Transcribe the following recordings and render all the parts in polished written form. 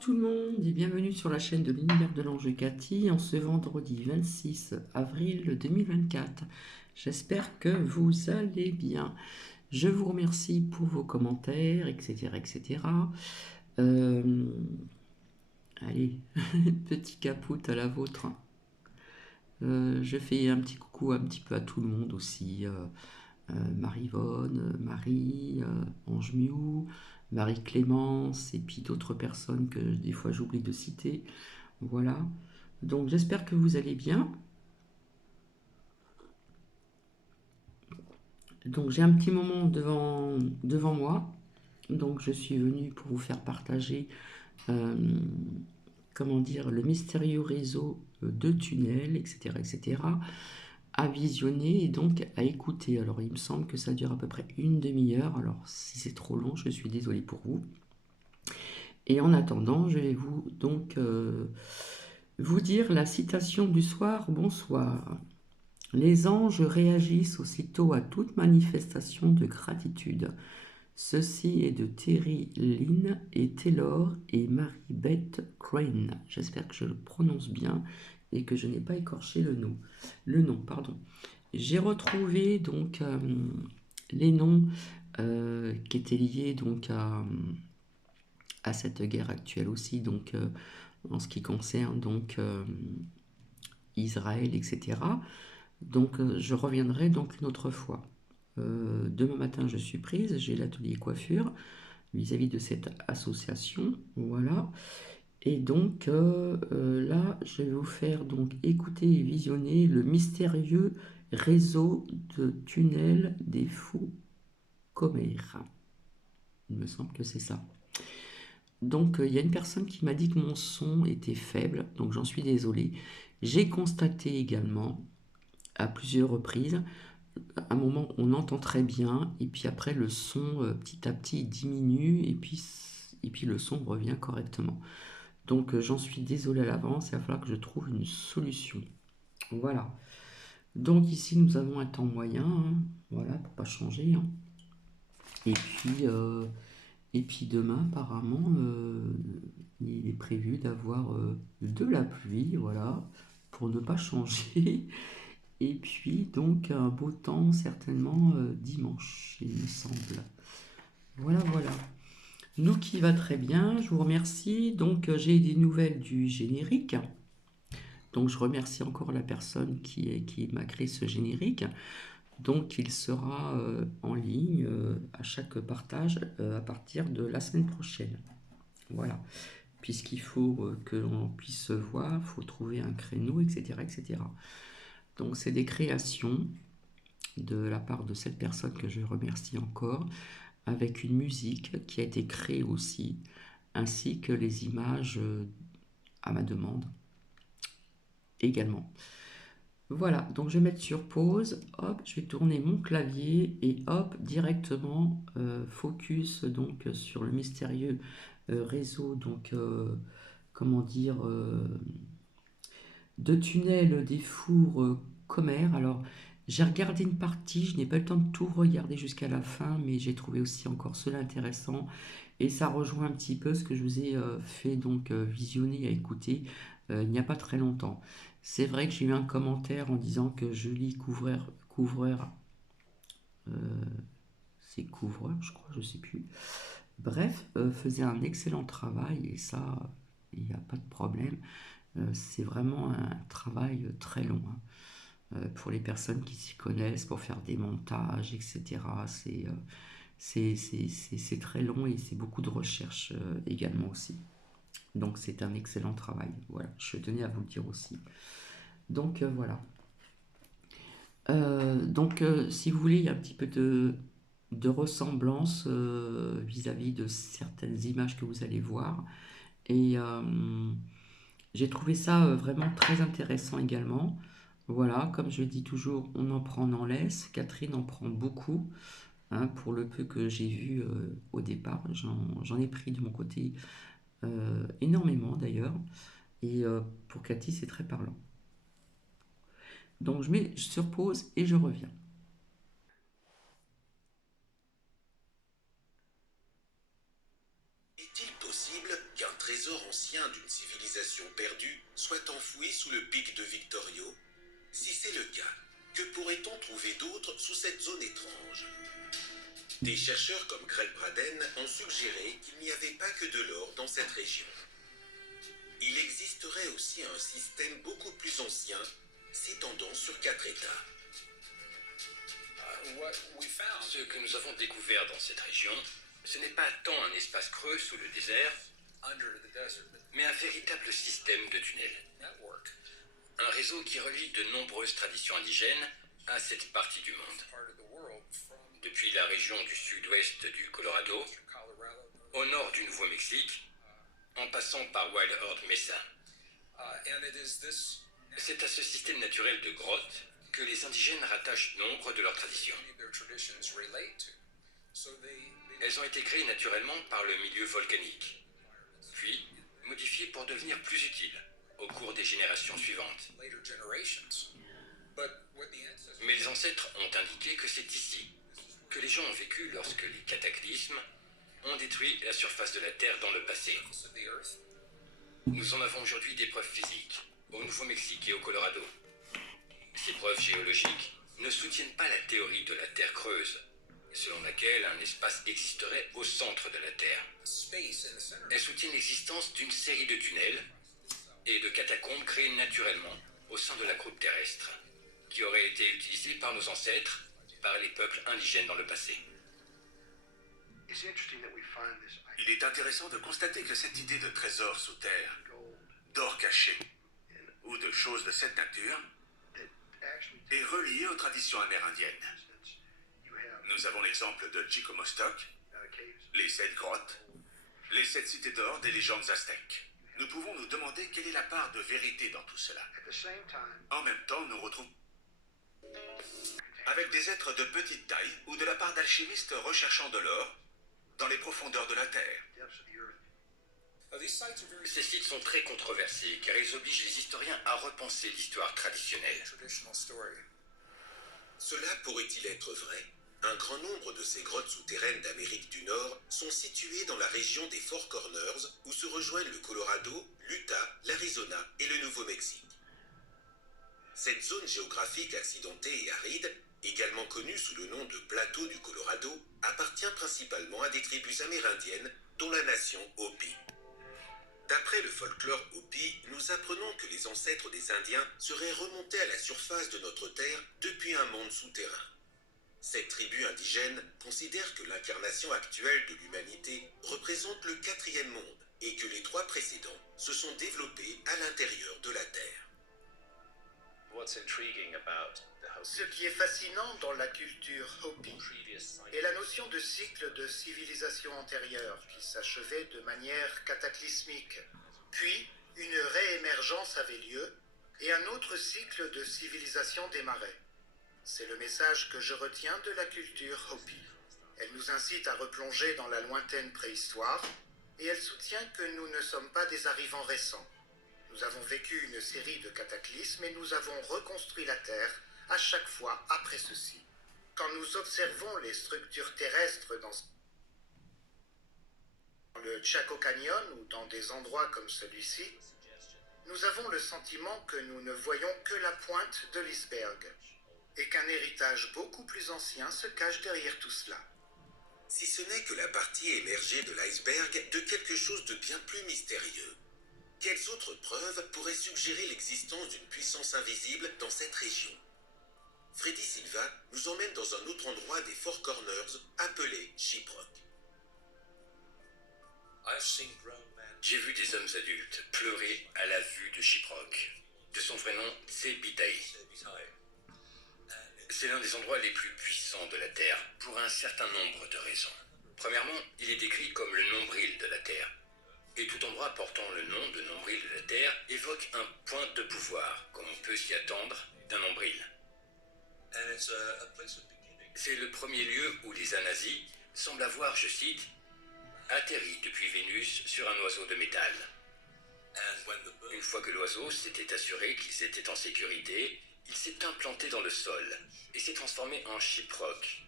Tout le monde et bienvenue sur la chaîne de l'univers de l'ange Cathy en ce vendredi 26 avril 2024. J'espère que vous allez bien. Je vous remercie pour vos commentaires, etc. etc. Allez, petit capoute à la vôtre. Je fais un petit coucou un petit peu à tout le monde aussi. Marivonne, Marie, Ange Miou, Marie-Clémence, et puis d'autres personnes que des fois j'oublie de citer. Voilà. Donc j'espère que vous allez bien. Donc j'ai un petit moment devant moi. Donc je suis venue pour vous faire partager, euh, comment dire, le mystérieux réseau de tunnels, etc., etc., à visionner et donc à écouter. Alors il me semble que ça dure à peu près une demi-heure. Alors si c'est trop long, je suis désolée pour vous. Et en attendant, je vais vous dire la citation du soir. Bonsoir. Les anges réagissent aussitôt à toute manifestation de gratitude. Ceci est de Terry Lynn et Taylor et Mary-Beth Crane. J'espère que je le prononce bien et que je n'ai pas écorché le nom. Pardon. J'ai retrouvé les noms qui étaient liés à cette guerre actuelle aussi, en ce qui concerne Israël, etc. Je reviendrai donc une autre fois. Demain matin, je suis prise, j'ai l'atelier coiffure vis-à-vis de cette association, voilà. Et là, je vais vous faire écouter et visionner le mystérieux réseau de tunnels des fous commères. Il me semble que c'est ça. Il y a une personne qui m'a dit que mon son était faible, donc j'en suis désolé. J'ai constaté également à plusieurs reprises, à un moment on entend très bien, et puis après le son petit à petit diminue, et puis le son revient correctement. J'en suis désolé à l'avance, il va falloir que je trouve une solution. Voilà. Donc ici nous avons un temps moyen, hein, voilà, pour pas changer, hein. Et puis, euh, et puis demain, apparemment, il est prévu d'avoir de la pluie, voilà, pour ne pas changer. Et puis un beau temps certainement dimanche, il me semble. Voilà, voilà. Nous qui va très bien, je vous remercie. J'ai des nouvelles du générique. Donc je remercie encore la personne qui m'a créé ce générique. Donc il sera en ligne à chaque partage à partir de la semaine prochaine. Voilà. Puisqu'il faut que l'on puisse se voir, il faut trouver un créneau, etc., etc. Donc c'est des créations de la part de cette personne que je remercie encore, avec une musique qui a été créée aussi, ainsi que les images à ma demande également. Voilà, donc je vais mettre sur pause, hop, je vais tourner mon clavier et hop, directement focus sur le mystérieux réseau, comment dire, de tunnels des fours commères. Alors, j'ai regardé une partie, je n'ai pas eu le temps de tout regarder jusqu'à la fin, mais j'ai trouvé aussi encore cela intéressant. Et ça rejoint un petit peu ce que je vous ai fait visionner et écouter il n'y a pas très longtemps. C'est vrai que j'ai eu un commentaire en disant que Julie Couvreur, euh, c'est Couvreur, je crois, je sais plus. Bref, faisait un excellent travail et ça, il n'y a pas de problème. C'est vraiment un travail très long, hein. Pour les personnes qui s'y connaissent, pour faire des montages, etc. C'est très long et c'est beaucoup de recherche également aussi. Donc c'est un excellent travail. Voilà, je tenais à vous le dire aussi. Voilà. Si vous voulez, il y a un petit peu de ressemblance vis-à-vis de certaines images que vous allez voir. Et j'ai trouvé ça vraiment très intéressant également. Voilà, comme je dis toujours, on en prend, on en laisse. Catherine en prend beaucoup, hein, pour le peu que j'ai vu au départ. J'en ai pris de mon côté énormément d'ailleurs. Et pour Cathy, c'est très parlant. Donc je mets sur pause et je reviens. Est-il possible qu'un trésor ancien d'une civilisation perdue soit enfoui sous le pic de Victorio? Si c'est le cas, que pourrait-on trouver d'autre sous cette zone étrange? Des chercheurs comme Greg Braden ont suggéré qu'il n'y avait pas que de l'or dans cette région. Il existerait aussi un système beaucoup plus ancien, s'étendant sur 4 États. Ce que nous avons découvert dans cette région, ce n'est pas tant un espace creux sous le désert, mais un véritable système de tunnels. Un réseau qui relie de nombreuses traditions indigènes à cette partie du monde. Depuis la région du sud-ouest du Colorado, au nord du Nouveau-Mexique, en passant par Wild Earth Mesa. C'est à ce système naturel de grottes que les indigènes rattachent nombre de leurs traditions. Elles ont été créées naturellement par le milieu volcanique, puis modifiées pour devenir plus utiles au cours des générations suivantes. Mais les ancêtres ont indiqué que c'est ici que les gens ont vécu lorsque les cataclysmes ont détruit la surface de la Terre dans le passé. Nous en avons aujourd'hui des preuves physiques au Nouveau-Mexique et au Colorado. Ces preuves géologiques ne soutiennent pas la théorie de la Terre creuse, selon laquelle un espace existerait au centre de la Terre. Elles soutiennent l'existence d'une série de tunnels et de catacombes créées naturellement au sein de la croûte terrestre, qui auraient été utilisées par nos ancêtres, par les peuples indigènes dans le passé. Il est intéressant de constater que cette idée de trésor sous terre, d'or caché, ou de choses de cette nature, est reliée aux traditions amérindiennes. Nous avons l'exemple de Chicomostoc, les 7 grottes, les 7 cités d'or des légendes aztèques. Nous pouvons nous demander quelle est la part de vérité dans tout cela. En même temps, nous retrouvons avec des êtres de petite taille ou de la part d'alchimistes recherchant de l'or dans les profondeurs de la Terre. Ces sites sont très controversés car ils obligent les historiens à repenser l'histoire traditionnelle. Cela pourrait-il être vrai? Un grand nombre de ces grottes souterraines d'Amérique du Nord sont situées dans la région des Four Corners où se rejoignent le Colorado, l'Utah, l'Arizona et le Nouveau-Mexique. Cette zone géographique accidentée et aride, également connue sous le nom de plateau du Colorado, appartient principalement à des tribus amérindiennes, dont la nation Hopi. D'après le folklore Hopi, nous apprenons que les ancêtres des Indiens seraient remontés à la surface de notre Terre depuis un monde souterrain. Cette tribu indigène considère que l'incarnation actuelle de l'humanité représente le 4e monde et que les 3 précédents se sont développés à l'intérieur de la Terre. Ce qui est fascinant dans la culture Hopi est la notion de cycle de civilisation antérieure qui s'achevait de manière cataclysmique. Puis, une réémergence avait lieu et un autre cycle de civilisation démarrait. C'est le message que je retiens de la culture Hopi. Elle nous incite à replonger dans la lointaine préhistoire et elle soutient que nous ne sommes pas des arrivants récents. Nous avons vécu une série de cataclysmes et nous avons reconstruit la Terre à chaque fois après ceci. Quand nous observons les structures terrestres dans le Chaco Canyon ou dans des endroits comme celui-ci, nous avons le sentiment que nous ne voyons que la pointe de l'iceberg et qu'un héritage beaucoup plus ancien se cache derrière tout cela. Si ce n'est que la partie émergée de l'iceberg de quelque chose de bien plus mystérieux. Quelles autres preuves pourraient suggérer l'existence d'une puissance invisible dans cette région? Freddy Silva nous emmène dans un autre endroit des Four Corners appelé Shiprock. J'ai vu des hommes adultes pleurer à la vue de Shiprock. De son vrai nom, c'est Bitaï. C'est l'un des endroits les plus puissants de la Terre, pour un certain nombre de raisons. Premièrement, il est décrit comme le nombril de la Terre. Et tout endroit portant le nom de nombril de la Terre évoque un point de pouvoir, comme on peut s'y attendre d'un nombril. C'est le premier lieu où les Anazis semblent avoir, je cite, atterri depuis Vénus sur un oiseau de métal. Une fois que l'oiseau s'était assuré qu'ils étaient en sécurité, il s'est implanté dans le sol et s'est transformé en Shiprock.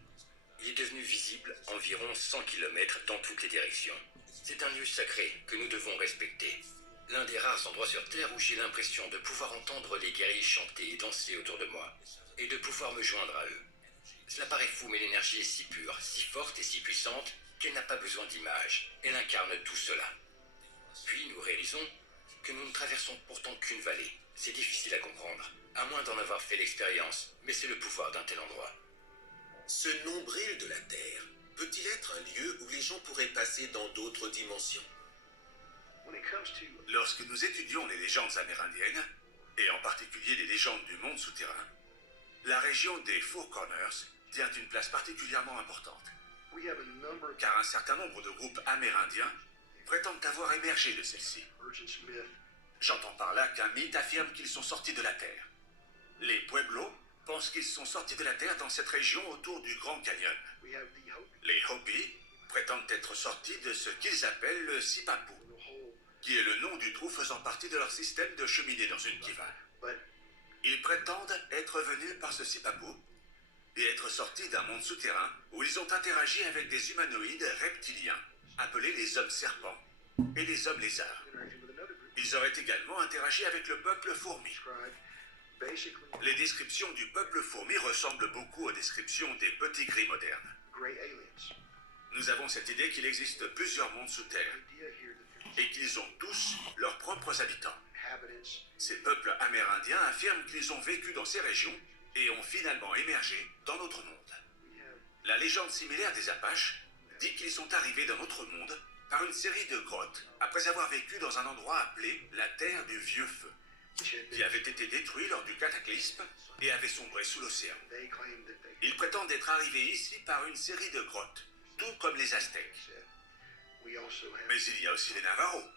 Il est devenu visible environ 100 km dans toutes les directions. C'est un lieu sacré que nous devons respecter. L'un des rares endroits sur Terre où j'ai l'impression de pouvoir entendre les guerriers chanter et danser autour de moi, et de pouvoir me joindre à eux. Cela paraît fou, mais l'énergie est si pure, si forte et si puissante qu'elle n'a pas besoin d'images. Elle incarne tout cela. Puis nous réalisons que nous ne traversons pourtant qu'une vallée. C'est difficile à comprendre, à moins d'en avoir fait l'expérience, mais c'est le pouvoir d'un tel endroit. Ce nombril de la Terre peut-il être un lieu où les gens pourraient passer dans d'autres dimensions? Lorsque nous étudions les légendes amérindiennes, et en particulier les légendes du monde souterrain, la région des Four Corners tient une place particulièrement importante. Car un certain nombre de groupes amérindiens prétendent avoir émergé de celle-ci. J'entends par là qu'un mythe affirme qu'ils sont sortis de la Terre. Les Pueblos pensent qu'ils sont sortis de la Terre dans cette région autour du Grand Canyon. Les Hopi prétendent être sortis de ce qu'ils appellent le Sipapu, qui est le nom du trou faisant partie de leur système de cheminée dans une kiva. Ils prétendent être venus par ce Sipapu et être sortis d'un monde souterrain où ils ont interagi avec des humanoïdes reptiliens, appelés les hommes serpents et les hommes lézards. Ils auraient également interagi avec le peuple fourmi. Les descriptions du peuple fourmi ressemblent beaucoup aux descriptions des petits gris modernes. Nous avons cette idée qu'il existe plusieurs mondes sous terre et qu'ils ont tous leurs propres habitants. Ces peuples amérindiens affirment qu'ils ont vécu dans ces régions et ont finalement émergé dans notre monde. La légende similaire des Apaches dit qu'ils sont arrivés dans notre monde par une série de grottes après avoir vécu dans un endroit appelé la Terre du Vieux Feu, qui avait été détruit lors du cataclysme et avait sombré sous l'océan. Ils prétendent être arrivés ici par une série de grottes, tout comme les Aztèques. Mais il y a aussi les Navajos.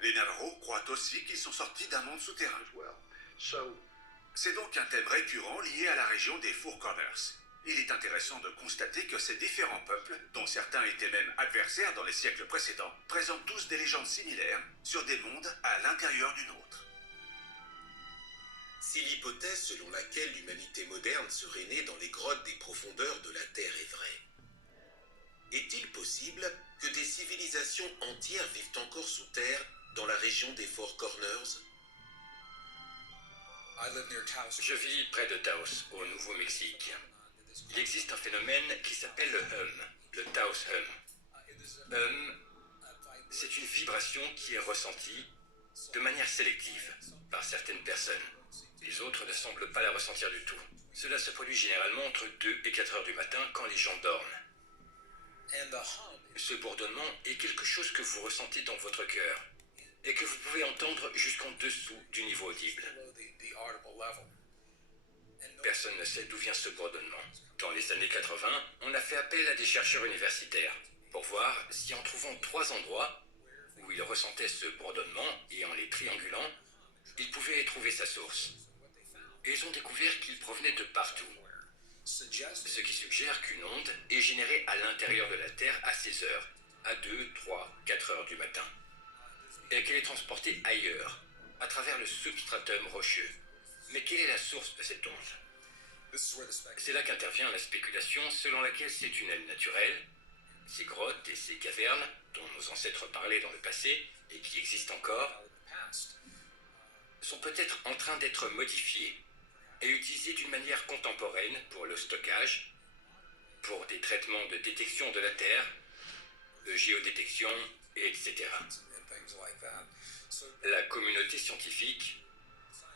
Les Navajos croient aussi qu'ils sont sortis d'un monde souterrain. C'est donc un thème récurrent lié à la région des Four Corners. Il est intéressant de constater que ces différents peuples, dont certains étaient même adversaires dans les siècles précédents, présentent tous des légendes similaires sur des mondes à l'intérieur du nôtre. Si l'hypothèse selon laquelle l'humanité moderne serait née dans les grottes des profondeurs de la Terre est vraie, est-il possible que des civilisations entières vivent encore sous terre dans la région des Four Corners? Je vis près de Taos, au Nouveau-Mexique. Il existe un phénomène qui s'appelle le hum, le Taos hum. C'est une vibration qui est ressentie de manière sélective par certaines personnes. Les autres ne semblent pas la ressentir du tout. Cela se produit généralement entre 2 et 4 heures du matin quand les gens dorment. Ce bourdonnement est quelque chose que vous ressentez dans votre cœur et que vous pouvez entendre jusqu'en dessous du niveau audible. Personne ne sait d'où vient ce bourdonnement. Dans les années 80, on a fait appel à des chercheurs universitaires pour voir si en trouvant 3 endroits où ils ressentaient ce bourdonnement et en les triangulant, ils pouvaient trouver sa source. Et ils ont découvert qu'il provenait de partout. Ce qui suggère qu'une onde est générée à l'intérieur de la Terre à ces heures, à 2, 3, 4 heures du matin, et qu'elle est transportée ailleurs, à travers le substratum rocheux. Mais quelle est la source de cette onde? C'est là qu'intervient la spéculation selon laquelle ces tunnels naturels, ces grottes et ces cavernes dont nos ancêtres parlaient dans le passé et qui existent encore, sont peut-être en train d'être modifiés et utilisés d'une manière contemporaine pour le stockage, pour des traitements de détection de la Terre, de géodétection, etc. La communauté scientifique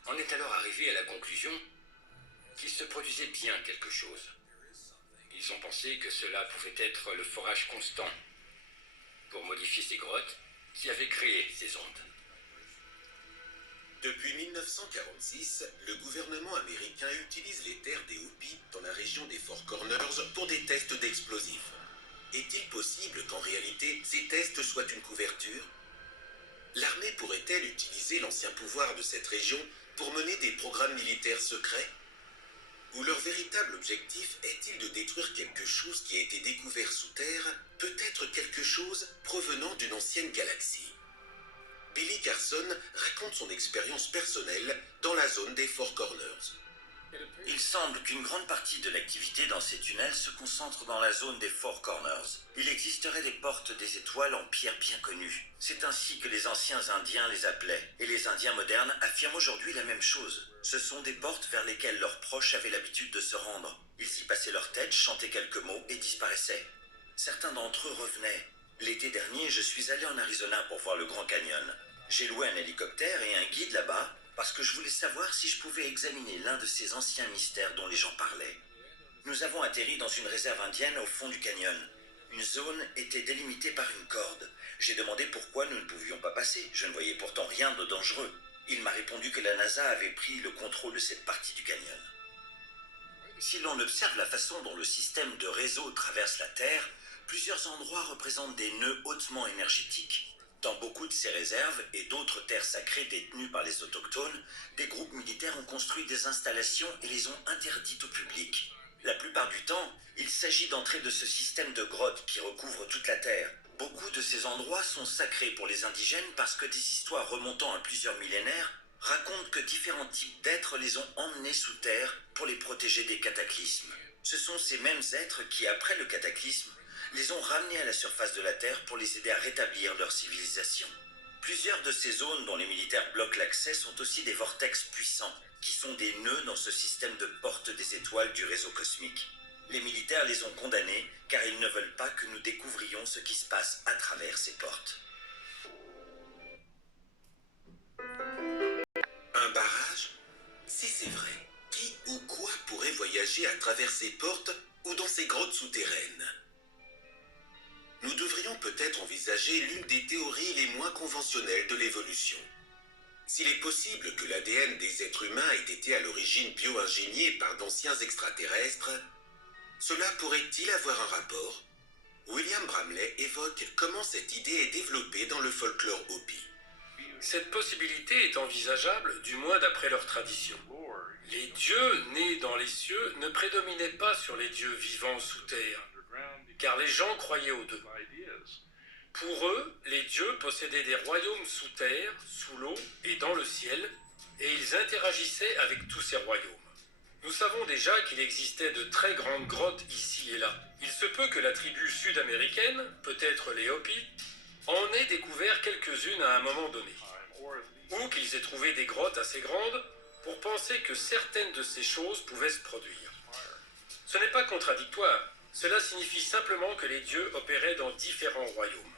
en est alors arrivée à la conclusion qu'il se produisait bien quelque chose. Ils ont pensé que cela pouvait être le forage constant pour modifier ces grottes qui avaient créé ces ondes. Depuis 1946, le gouvernement américain utilise les terres des Hopi dans la région des Four Corners pour des tests d'explosifs. Est-il possible qu'en réalité, ces tests soient une couverture? L'armée pourrait-elle utiliser l'ancien pouvoir de cette région pour mener des programmes militaires secrets? Ou leur véritable objectif est-il de détruire quelque chose qui a été découvert sous terre, peut-être quelque chose provenant d'une ancienne galaxie? Billy Carson raconte son expérience personnelle dans la zone des Four Corners. Il semble qu'une grande partie de l'activité dans ces tunnels se concentre dans la zone des Four Corners. Il existerait des portes des étoiles en pierre bien connues. C'est ainsi que les anciens Indiens les appelaient. Et les Indiens modernes affirment aujourd'hui la même chose. Ce sont des portes vers lesquelles leurs proches avaient l'habitude de se rendre. Ils y passaient leur tête, chantaient quelques mots et disparaissaient. Certains d'entre eux revenaient. L'été dernier, je suis allé en Arizona pour voir le Grand Canyon. J'ai loué un hélicoptère et un guide là-bas parce que je voulais savoir si je pouvais examiner l'un de ces anciens mystères dont les gens parlaient. Nous avons atterri dans une réserve indienne au fond du canyon. Une zone était délimitée par une corde. J'ai demandé pourquoi nous ne pouvions pas passer. Je ne voyais pourtant rien de dangereux. Il m'a répondu que la NASA avait pris le contrôle de cette partie du canyon. Si l'on observe la façon dont le système de réseau traverse la Terre, plusieurs endroits représentent des nœuds hautement énergétiques. Dans beaucoup de ces réserves et d'autres terres sacrées détenues par les autochtones, des groupes militaires ont construit des installations et les ont interdites au public. La plupart du temps, il s'agit d'entrer de ce système de grottes qui recouvre toute la Terre. Beaucoup de ces endroits sont sacrés pour les indigènes parce que des histoires remontant à plusieurs millénaires racontent que différents types d'êtres les ont emmenés sous terre pour les protéger des cataclysmes. Ce sont ces mêmes êtres qui, après le cataclysme, les ont ramenés à la surface de la Terre pour les aider à rétablir leur civilisation. Plusieurs de ces zones dont les militaires bloquent l'accès sont aussi des vortex puissants, qui sont des nœuds dans ce système de portes des étoiles du réseau cosmique. Les militaires les ont condamnés car ils ne veulent pas que nous découvrions ce qui se passe à travers ces portes. Un barrage? Si c'est vrai, qui ou quoi pourrait voyager à travers ces portes ou dans ces grottes souterraines? Nous devrions peut-être envisager l'une des théories les moins conventionnelles de l'évolution. S'il est possible que l'ADN des êtres humains ait été à l'origine bio-ingénié par d'anciens extraterrestres, cela pourrait-il avoir un rapport? William Bramley évoque comment cette idée est développée dans le folklore Hopi. Cette possibilité est envisageable, du moins d'après leur tradition. Les dieux nés dans les cieux ne prédominaient pas sur les dieux vivants sous terre, car les gens croyaient aux deux. Pour eux, les dieux possédaient des royaumes sous terre, sous l'eau et dans le ciel, et ils interagissaient avec tous ces royaumes. Nous savons déjà qu'il existait de très grandes grottes ici et là. Il se peut que la tribu sud-américaine, peut-être les Hopi, en ait découvert quelques-unes à un moment donné. Ou qu'ils aient trouvé des grottes assez grandes pour penser que certaines de ces choses pouvaient se produire. Ce n'est pas contradictoire, cela signifie simplement que les dieux opéraient dans différents royaumes.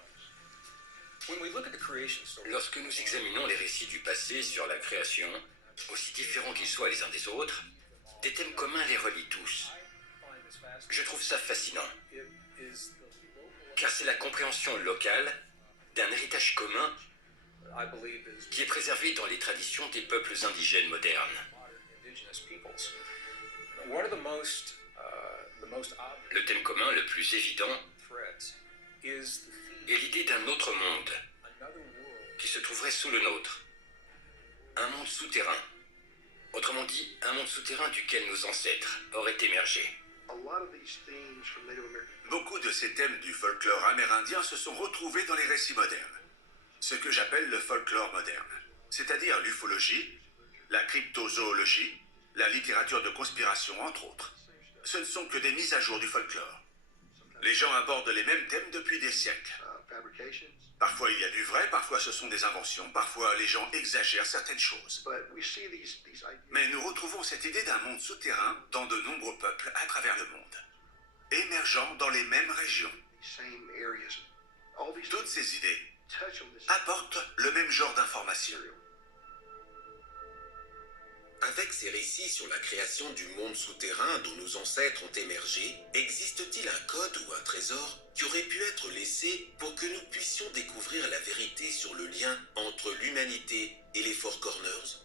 Lorsque nous examinons les récits du passé sur la création, aussi différents qu'ils soient les uns des autres, des thèmes communs les relient tous. Je trouve ça fascinant, car c'est la compréhension locale d'un héritage commun qui est préservé dans les traditions des peuples indigènes modernes. Le thème commun le plus évident est l'idée d'un autre monde qui se trouverait sous le nôtre. Un monde souterrain. Autrement dit, un monde souterrain duquel nos ancêtres auraient émergé. Beaucoup de ces thèmes du folklore amérindien se sont retrouvés dans les récits modernes. Ce que j'appelle le folklore moderne, c'est-à-dire l'ufologie, la cryptozoologie, la littérature de conspiration, entre autres. Ce ne sont que des mises à jour du folklore. Les gens abordent les mêmes thèmes depuis des siècles. Parfois il y a du vrai, parfois ce sont des inventions, parfois les gens exagèrent certaines choses. Mais nous retrouvons cette idée d'un monde souterrain dans de nombreux peuples à travers le monde, émergeant dans les mêmes régions. Toutes ces idées apportent le même genre d'informations. Avec ces récits sur la création du monde souterrain dont nos ancêtres ont émergé, existe-t-il un code ou un trésor qui aurait pu être laissé pour que nous puissions découvrir la vérité sur le lien entre l'humanité et les Four Corners?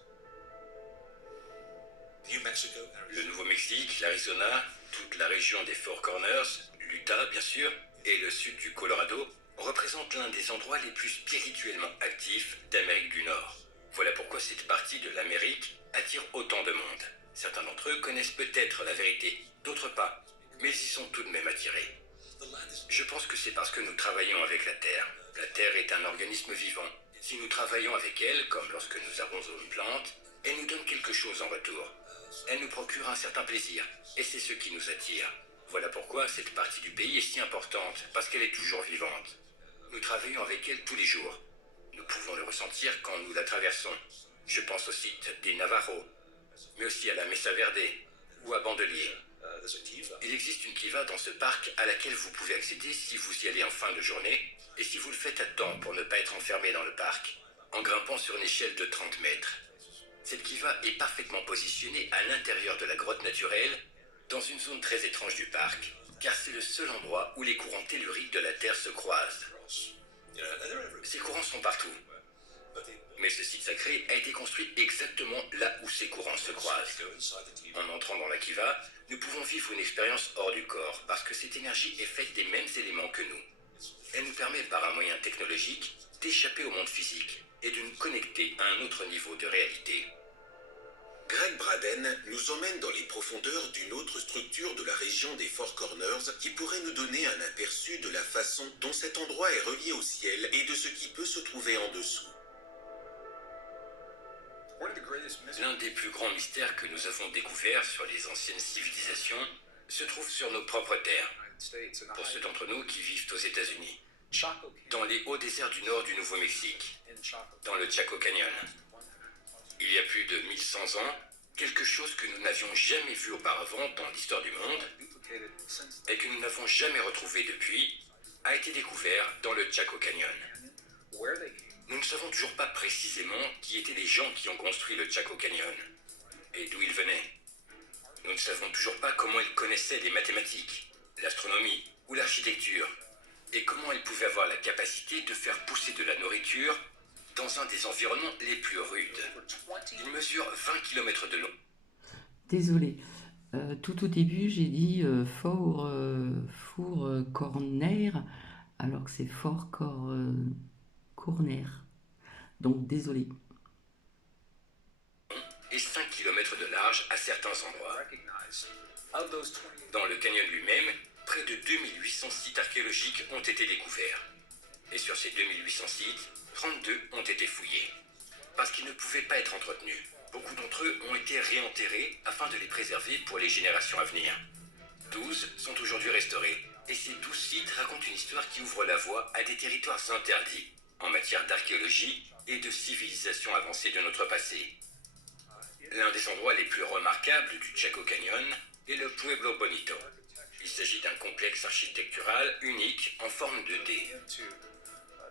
Le Nouveau-Mexique, l'Arizona, toute la région des Four Corners, l'Utah bien sûr, et le sud du Colorado représentent l'un des endroits les plus spirituellement actifs d'Amérique du Nord. Voilà pourquoi cette partie de l'Amérique attire autant de monde. Certains d'entre eux connaissent peut-être la vérité, d'autres pas, mais ils y sont tout de même attirés. Je pense que c'est parce que nous travaillons avec la Terre. La Terre est un organisme vivant. Si nous travaillons avec elle, comme lorsque nous arrosons une plante, elle nous donne quelque chose en retour. Elle nous procure un certain plaisir, et c'est ce qui nous attire. Voilà pourquoi cette partie du pays est si importante, parce qu'elle est toujours vivante. Nous travaillons avec elle tous les jours. Nous pouvons le ressentir quand nous la traversons. Je pense au site des Navajos, mais aussi à la Mesa Verde ou à Bandelier. Il existe une kiva dans ce parc à laquelle vous pouvez accéder si vous y allez en fin de journée et si vous le faites à temps pour ne pas être enfermé dans le parc, en grimpant sur une échelle de 30 mètres. Cette kiva est parfaitement positionnée à l'intérieur de la grotte naturelle, dans une zone très étrange du parc, car c'est le seul endroit où les courants telluriques de la Terre se croisent. Ces courants sont partout. Mais ce site sacré a été construit exactement là où ces courants se croisent. En entrant dans la kiva, nous pouvons vivre une expérience hors du corps parce que cette énergie est faite des mêmes éléments que nous. Elle nous permet par un moyen technologique d'échapper au monde physique et de nous connecter à un autre niveau de réalité. Greg Braden nous emmène dans les profondeurs d'une autre structure de la région des Four Corners qui pourrait nous donner un aperçu de la façon dont cet endroit est relié au ciel et de ce qui peut se trouver en dessous. L'un des plus grands mystères que nous avons découverts sur les anciennes civilisations se trouve sur nos propres terres, pour ceux d'entre nous qui vivent aux États-Unis, dans les hauts déserts du nord du Nouveau-Mexique, dans le Chaco Canyon. Il y a plus de 1100 ans, quelque chose que nous n'avions jamais vu auparavant dans l'histoire du monde et que nous n'avons jamais retrouvé depuis, a été découvert dans le Chaco Canyon. Nous ne savons toujours pas précisément qui étaient les gens qui ont construit le Chaco Canyon et d'où ils venaient. Nous ne savons toujours pas comment ils connaissaient les mathématiques, l'astronomie ou l'architecture et comment ils pouvaient avoir la capacité de faire pousser de la nourriture dans un des environnements les plus rudes. Il mesure 20 km de long. Désolé. Tout au début, j'ai dit Four Corner, alors que c'est Four Corner. Donc, désolé. Et 5 km de large à certains endroits. Dans le canyon lui-même, près de 2800 sites archéologiques ont été découverts. Et sur ces 2800 sites, 32 ont été fouillés. Parce qu'ils ne pouvaient pas être entretenus. Beaucoup d'entre eux ont été réenterrés afin de les préserver pour les générations à venir. 12 sont aujourd'hui restaurés. Et ces 12 sites racontent une histoire qui ouvre la voie à des territoires interdits en matière d'archéologie et de civilisation avancée de notre passé. L'un des endroits les plus remarquables du Chaco Canyon est le Pueblo Bonito. Il s'agit d'un complexe architectural unique en forme de D.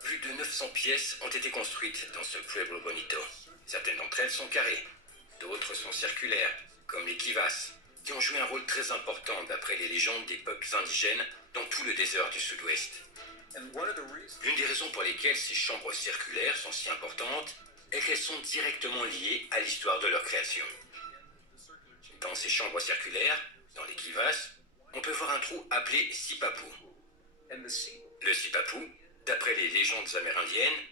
Plus de 900 pièces ont été construites dans ce Pueblo Bonito. Certaines d'entre elles sont carrées, d'autres sont circulaires, comme les kivas, qui ont joué un rôle très important d'après les légendes des peuples indigènes dans tout le désert du sud-ouest. L'une des raisons pour lesquelles ces chambres circulaires sont si importantes est qu'elles sont directement liées à l'histoire de leur création. Dans ces chambres circulaires, dans les kivas, on peut voir un trou appelé sipapu. Le sipapu, d'après les légendes amérindiennes,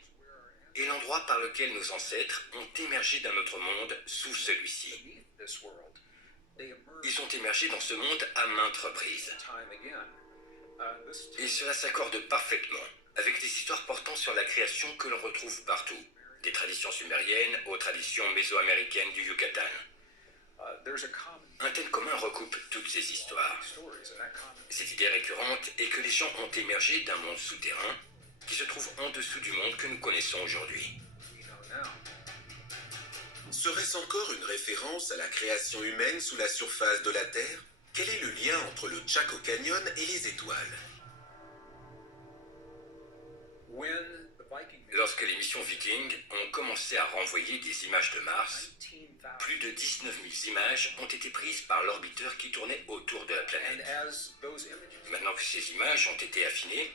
est l'endroit par lequel nos ancêtres ont émergé d'un autre monde sous celui-ci. Ils ont émergé dans ce monde à maintes reprises. Et cela s'accorde parfaitement avec des histoires portant sur la création que l'on retrouve partout, des traditions sumériennes aux traditions mésoaméricaines du Yucatan. Un thème commun recoupe toutes ces histoires. Cette idée récurrente est que les gens ont émergé d'un monde souterrain qui se trouve en dessous du monde que nous connaissons aujourd'hui. Serait-ce encore une référence à la création humaine sous la surface de la Terre? Quel est le lien entre le Chaco Canyon et les étoiles? Lorsque les missions Vikings ont commencé à renvoyer des images de Mars, plus de 19 000 images ont été prises par l'orbiteur qui tournait autour de la planète. Maintenant que ces images ont été affinées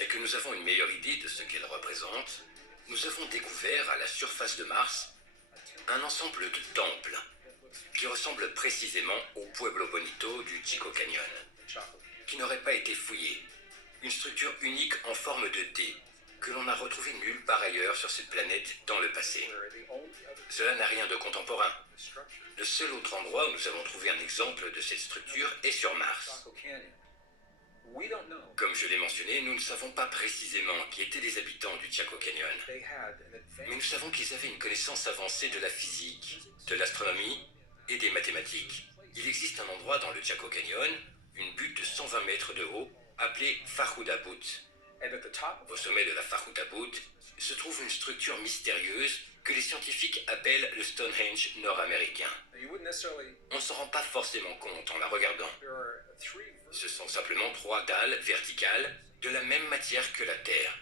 et que nous avons une meilleure idée de ce qu'elles représentent, nous avons découvert à la surface de Mars un ensemble de temples qui ressemble précisément au Pueblo Bonito du Chico Canyon, qui n'aurait pas été fouillé. Une structure unique en forme de D, que l'on n'a retrouvé nulle part ailleurs sur cette planète dans le passé. Cela n'a rien de contemporain. Le seul autre endroit où nous avons trouvé un exemple de cette structure est sur Mars. Comme je l'ai mentionné, nous ne savons pas précisément qui étaient les habitants du Chaco Canyon. Mais nous savons qu'ils avaient une connaissance avancée de la physique, de l'astronomie et des mathématiques. Il existe un endroit dans le Chaco Canyon, une butte de 120 mètres de haut, appelée Fajuda Butte. Au sommet de la Fajuda Butte se trouve une structure mystérieuse que les scientifiques appellent le Stonehenge nord-américain. On ne s'en rend pas forcément compte en la regardant. Ce sont simplement 3 dalles verticales de la même matière que la Terre.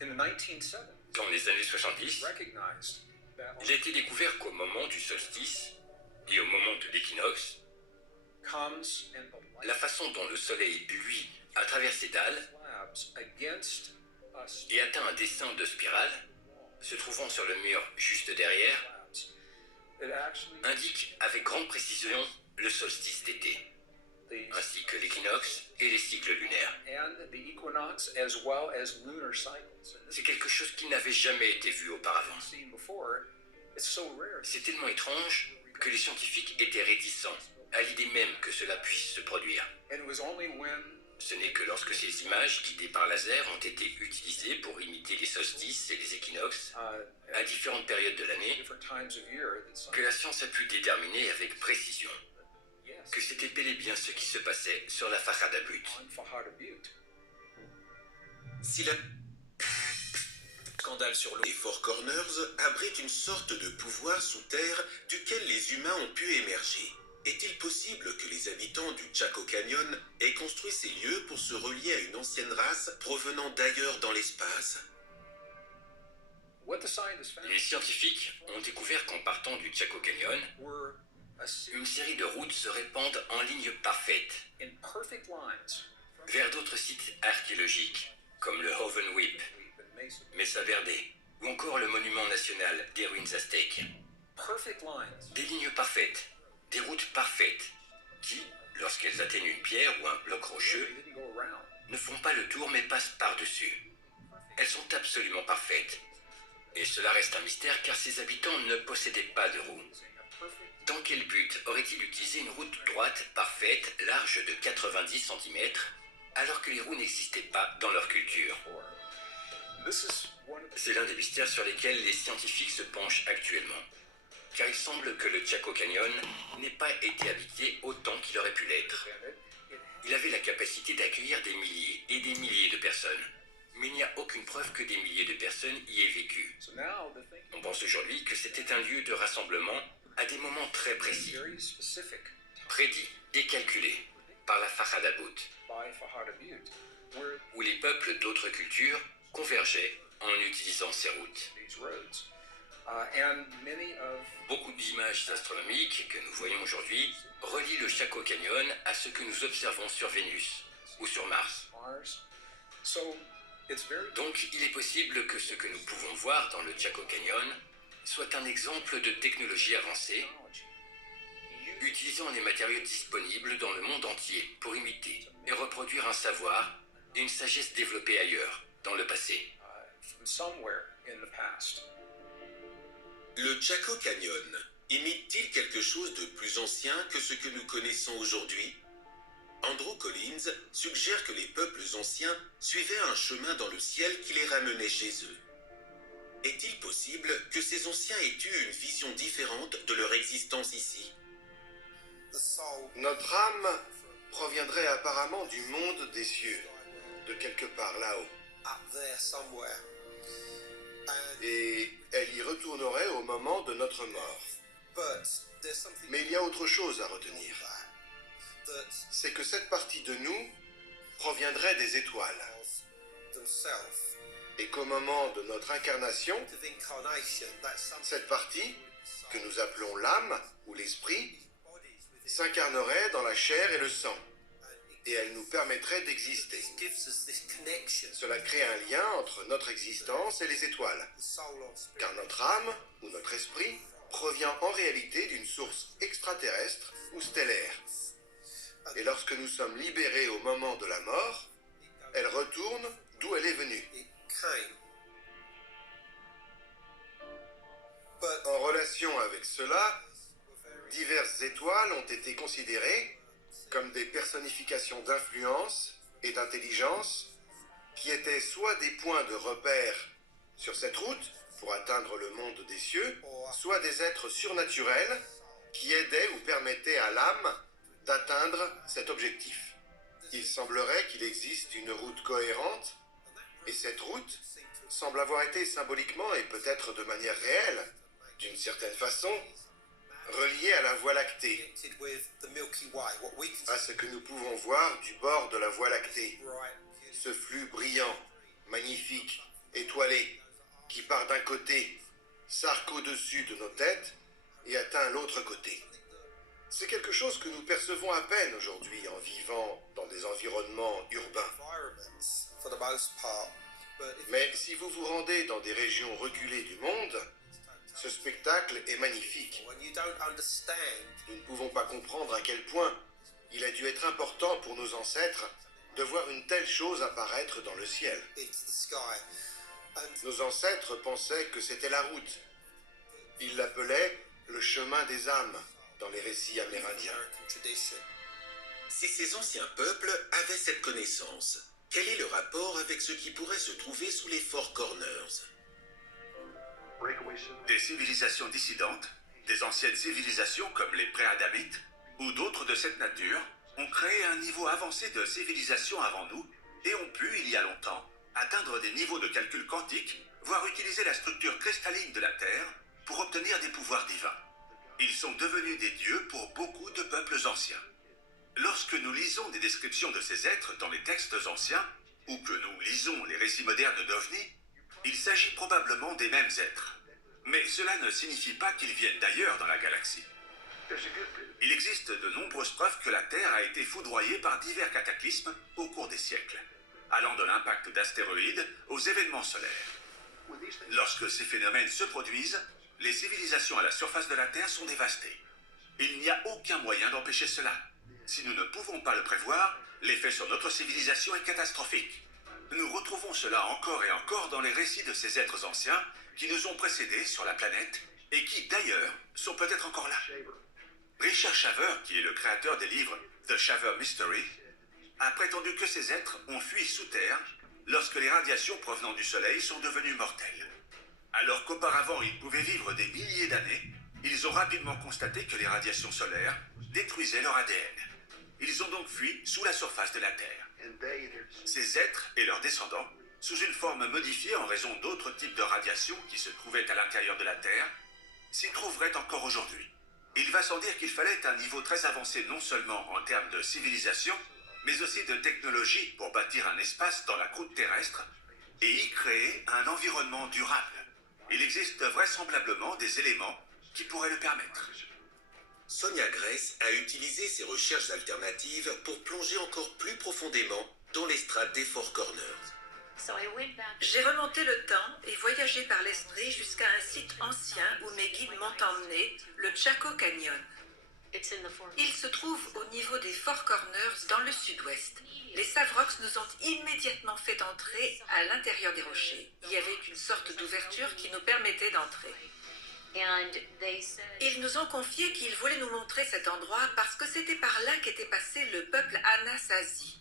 Dans les années 70, il a été découvert qu'au moment du solstice et au moment de l'équinoxe, la façon dont le Soleil, lui, à travers ces dalles, et atteint un dessin de spirale, se trouvant sur le mur juste derrière, indique avec grande précision le solstice d'été, ainsi que l'équinoxe et les cycles lunaires. C'est quelque chose qui n'avait jamais été vu auparavant. C'est tellement étrange que les scientifiques étaient réticents à l'idée même que cela puisse se produire. Ce n'est que lorsque ces images, guidées par laser, ont été utilisées pour imiter les solstices et les équinoxes à différentes périodes de l'année que la science a pu déterminer avec précision que c'était bel et bien ce qui se passait sur la Fajuda Butte. Si le scandale sur l'eau des Four Corners abrite une sorte de pouvoir sous terre duquel les humains ont pu émerger, est-il possible que les habitants du Chaco Canyon aient construit ces lieux pour se relier à une ancienne race provenant d'ailleurs dans l'espace? Les scientifiques ont découvert qu'en partant du Chaco Canyon, une série de routes se répandent en ligne parfaite vers d'autres sites archéologiques, comme le Hoven Whip, Mesa Verde, ou encore le monument national des ruines aztèques. Des lignes parfaites, des routes parfaites, qui, lorsqu'elles atteignent une pierre ou un bloc rocheux, ne font pas le tour mais passent par-dessus. Elles sont absolument parfaites. Et cela reste un mystère car ses habitants ne possédaient pas de roues. Dans quel but aurait-il utilisé une route droite parfaite, large de 90 cm, alors que les roues n'existaient pas dans leur culture? C'est l'un des mystères sur lesquels les scientifiques se penchent actuellement. Car il semble que le Chaco Canyon n'ait pas été habité autant qu'il aurait pu l'être. Il avait la capacité d'accueillir des milliers et des milliers de personnes. Mais il n'y a aucune preuve que des milliers de personnes y aient vécu. On pense aujourd'hui que c'était un lieu de rassemblement à des moments très précis, prédits et calculés par la Fajuda Butte, où les peuples d'autres cultures convergeaient en utilisant ces routes. Beaucoup d'images astronomiques que nous voyons aujourd'hui relient le Chaco Canyon à ce que nous observons sur Vénus ou sur Mars. Donc, il est possible que ce que nous pouvons voir dans le Chaco Canyon soit un exemple de technologie avancée, utilisant les matériaux disponibles dans le monde entier pour imiter et reproduire un savoir et une sagesse développée ailleurs, dans le passé. Le Chaco Canyon imite-t-il quelque chose de plus ancien que ce que nous connaissons aujourd'hui? Andrew Collins suggère que les peuples anciens suivaient un chemin dans le ciel qui les ramenait chez eux. Est-il possible que ces anciens aient eu une vision différente de leur existence ici? Notre âme proviendrait apparemment du monde des cieux, de quelque part là-haut. Et elle y retournerait au moment de notre mort. Mais il y a autre chose à retenir. C'est que cette partie de nous proviendrait des étoiles. Et qu'au moment de notre incarnation, cette partie, que nous appelons l'âme ou l'esprit, s'incarnerait dans la chair et le sang, et elle nous permettrait d'exister. Cela crée un lien entre notre existence et les étoiles, car notre âme ou notre esprit provient en réalité d'une source extraterrestre ou stellaire. Et lorsque nous sommes libérés au moment de la mort, elle retourne d'où elle est venue. En relation avec cela, diverses étoiles ont été considérées comme des personnifications d'influence et d'intelligence qui étaient soit des points de repère sur cette route pour atteindre le monde des cieux, soit des êtres surnaturels qui aidait ou permettait à l'âme d'atteindre cet objectif. Il semblerait qu'il existe une route cohérente, et cette route semble avoir été symboliquement et peut-être de manière réelle, d'une certaine façon, reliée à la Voie lactée, à ce que nous pouvons voir du bord de la Voie lactée, ce flux brillant, magnifique, étoilé, qui part d'un côté, s'arc au-dessus de nos têtes et atteint l'autre côté. C'est quelque chose que nous percevons à peine aujourd'hui en vivant dans des environnements urbains. Mais si vous vous rendez dans des régions reculées du monde, ce spectacle est magnifique. Nous ne pouvons pas comprendre à quel point il a dû être important pour nos ancêtres de voir une telle chose apparaître dans le ciel. Nos ancêtres pensaient que c'était la route. Ils l'appelaient le chemin des âmes dans les récits amérindiens. Si ces anciens peuples avaient cette connaissance, quel est le rapport avec ce qui pourrait se trouver sous les Four Corners? Des civilisations dissidentes, des anciennes civilisations comme les pré-adamites, ou d'autres de cette nature, ont créé un niveau avancé de civilisation avant nous et ont pu, il y a longtemps, atteindre des niveaux de calcul quantique, voire utiliser la structure cristalline de la Terre pour obtenir des pouvoirs divins. Ils sont devenus des dieux pour beaucoup de peuples anciens. Lorsque nous lisons des descriptions de ces êtres dans les textes anciens, ou que nous lisons les récits modernes d'OVNI, il s'agit probablement des mêmes êtres. Mais cela ne signifie pas qu'ils viennent d'ailleurs dans la galaxie. Il existe de nombreuses preuves que la Terre a été foudroyée par divers cataclysmes au cours des siècles, allant de l'impact d'astéroïdes aux événements solaires. Lorsque ces phénomènes se produisent, les civilisations à la surface de la Terre sont dévastées. Il n'y a aucun moyen d'empêcher cela. Si nous ne pouvons pas le prévoir, l'effet sur notre civilisation est catastrophique. Nous retrouvons cela encore et encore dans les récits de ces êtres anciens qui nous ont précédés sur la planète et qui, d'ailleurs, sont peut-être encore là. Richard Shaver, qui est le créateur des livres The Shaver Mystery, a prétendu que ces êtres ont fui sous terre lorsque les radiations provenant du Soleil sont devenues mortelles. Alors qu'auparavant ils pouvaient vivre des milliers d'années, ils ont rapidement constaté que les radiations solaires détruisaient leur ADN. Ils ont donc fui sous la surface de la Terre. Ces êtres et leurs descendants, sous une forme modifiée en raison d'autres types de radiations qui se trouvaient à l'intérieur de la Terre, s'y trouveraient encore aujourd'hui. Il va sans dire qu'il fallait un niveau très avancé non seulement en termes de civilisation, mais aussi de technologie pour bâtir un espace dans la croûte terrestre et y créer un environnement durable. Il existe vraisemblablement des éléments qui pourraient le permettre. Sonia Grace a utilisé ses recherches alternatives pour plonger encore plus profondément dans les strates des Four Corners. J'ai remonté le temps et voyagé par l'esprit jusqu'à un site ancien où mes guides m'ont emmené, le Chaco Canyon. Il se trouve au niveau des Four Corners dans le sud-ouest. Les Savrox nous ont immédiatement fait entrer à l'intérieur des rochers. Il y avait une sorte d'ouverture qui nous permettait d'entrer. Ils nous ont confié qu'ils voulaient nous montrer cet endroit parce que c'était par là qu'était passé le peuple Anasazi.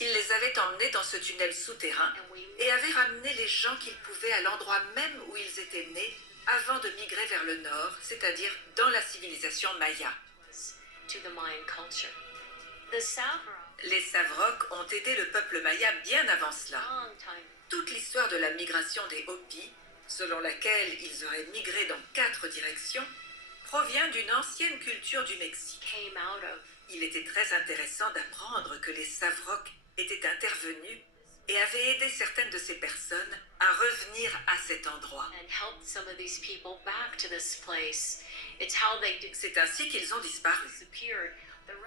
Ils les avaient emmenés dans ce tunnel souterrain et avaient ramené les gens qu'ils pouvaient à l'endroit même où ils étaient nés avant de migrer vers le nord, c'est-à-dire dans la civilisation maya. Les Savroks ont aidé le peuple maya bien avant cela. Toute l'histoire de la migration des Hopis, selon laquelle ils auraient migré dans 4 directions, provient d'une ancienne culture du Mexique. Il était très intéressant d'apprendre que les Savroks étaient intervenus et avaient aidé certaines de ces personnes à revenir à cet endroit. C'est ainsi qu'ils ont disparu.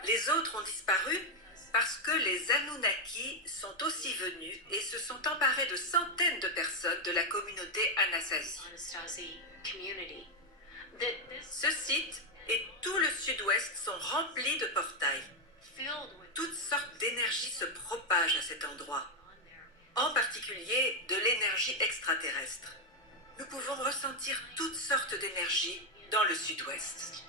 Les autres ont disparu parce que les Anunnaki sont aussi venus et se sont emparés de centaines de personnes de la communauté Anasazi. Ce site et tout le sud-ouest sont remplis de portails. Toutes sortes d'énergies se propagent à cet endroit, en particulier de l'énergie extraterrestre. Nous pouvons ressentir toutes sortes d'énergies dans le sud-ouest.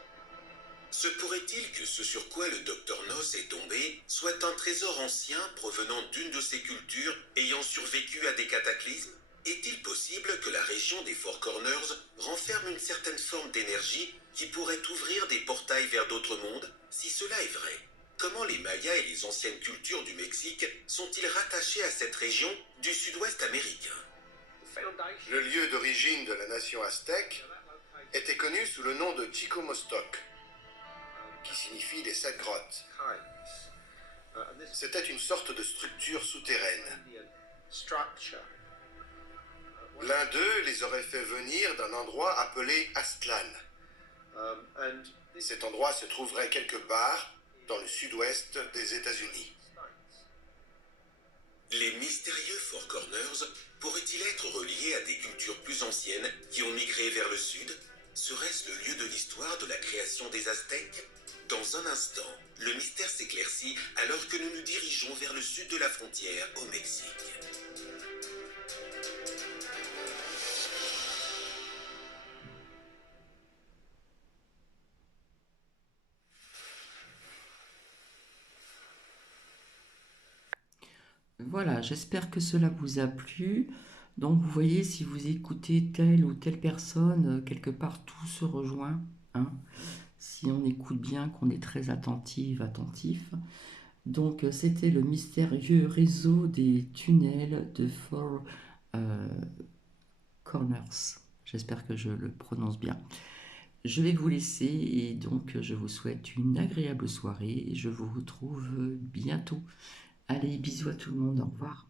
Se pourrait-il que ce sur quoi le Dr Noss est tombé soit un trésor ancien provenant d'une de ces cultures ayant survécu à des cataclysmes? Est-il possible que la région des Four Corners renferme une certaine forme d'énergie qui pourrait ouvrir des portails vers d'autres mondes? Si cela est vrai, comment les Mayas et les anciennes cultures du Mexique sont-ils rattachés à cette région du sud-ouest américain? Le lieu d'origine de la nation aztèque était connu sous le nom de Chicomostoc, qui signifie les 7 grottes. C'était une sorte de structure souterraine. L'un d'eux les aurait fait venir d'un endroit appelé Aztlán. Cet endroit se trouverait quelque part dans le sud-ouest des États-Unis. Les mystérieux Four Corners pourraient-ils être reliés à des cultures plus anciennes qui ont migré vers le sud? Serait-ce le lieu de l'histoire de la création des Aztèques? Dans un instant, le mystère s'éclaircit alors que nous nous dirigeons vers le sud de la frontière au Mexique. Voilà, j'espère que cela vous a plu. Donc vous voyez, si vous écoutez telle ou telle personne, quelque part tout se rejoint, hein. Si on écoute bien, qu'on est très attentif. Donc c'était le mystérieux réseau des tunnels de Four Corners. J'espère que je le prononce bien. Je vais vous laisser et donc je vous souhaite une agréable soirée et je vous retrouve bientôt. Allez, bisous à tout le monde, au revoir.